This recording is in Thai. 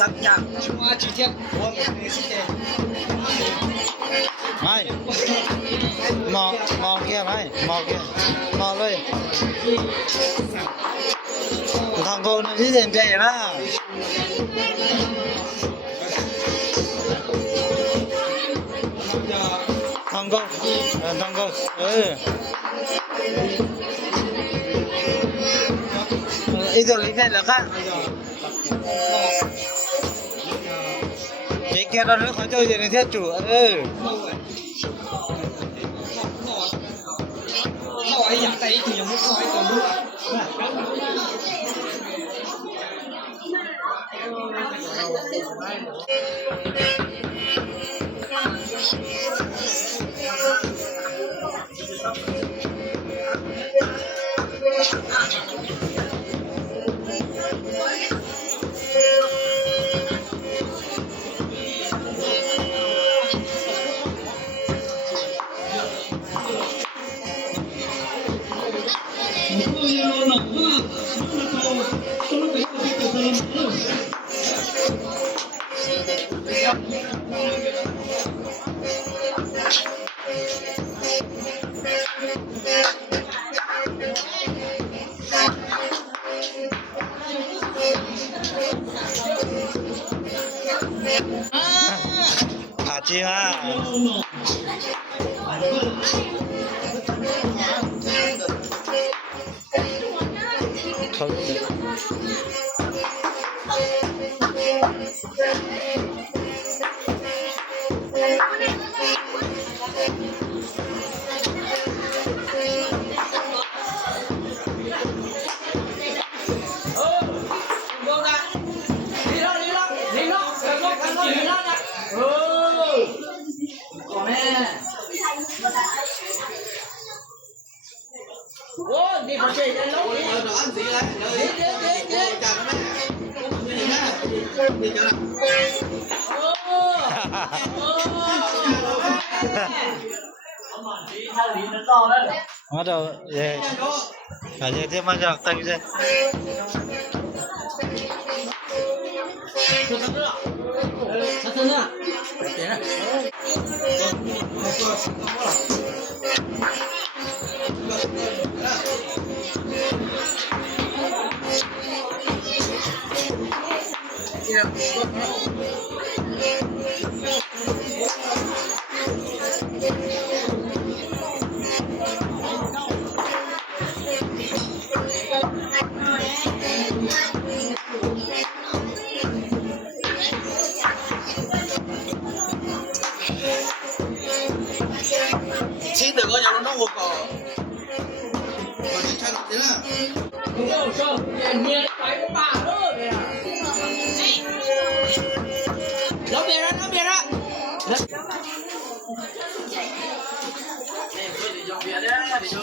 三样，花几天，我给你时间。ไม่มองเกียร์ไหมมองเกียร์มองเลยทางโกนที่เด่นใจนะทางโกอีตัวนี้เหรอคะเจ๊แกตอนนี้เขาเจออยู่ในเทศจุไอ้อยากได้อีกอย่างมุกไอ้ตัวมุกอาจีมาโอ้ดีพอใจได้แล้วนี่ร้อนสิแล้วเดี๋ยวจับแม่นี่นะนี่จับโอ้มาดูเย่อาจจะที่มาจากตั้งใจ新的个要弄我搞，我你看到谁了？不要说，你白不把了的呀？老别人，老别人。哎，不是有别的，你就。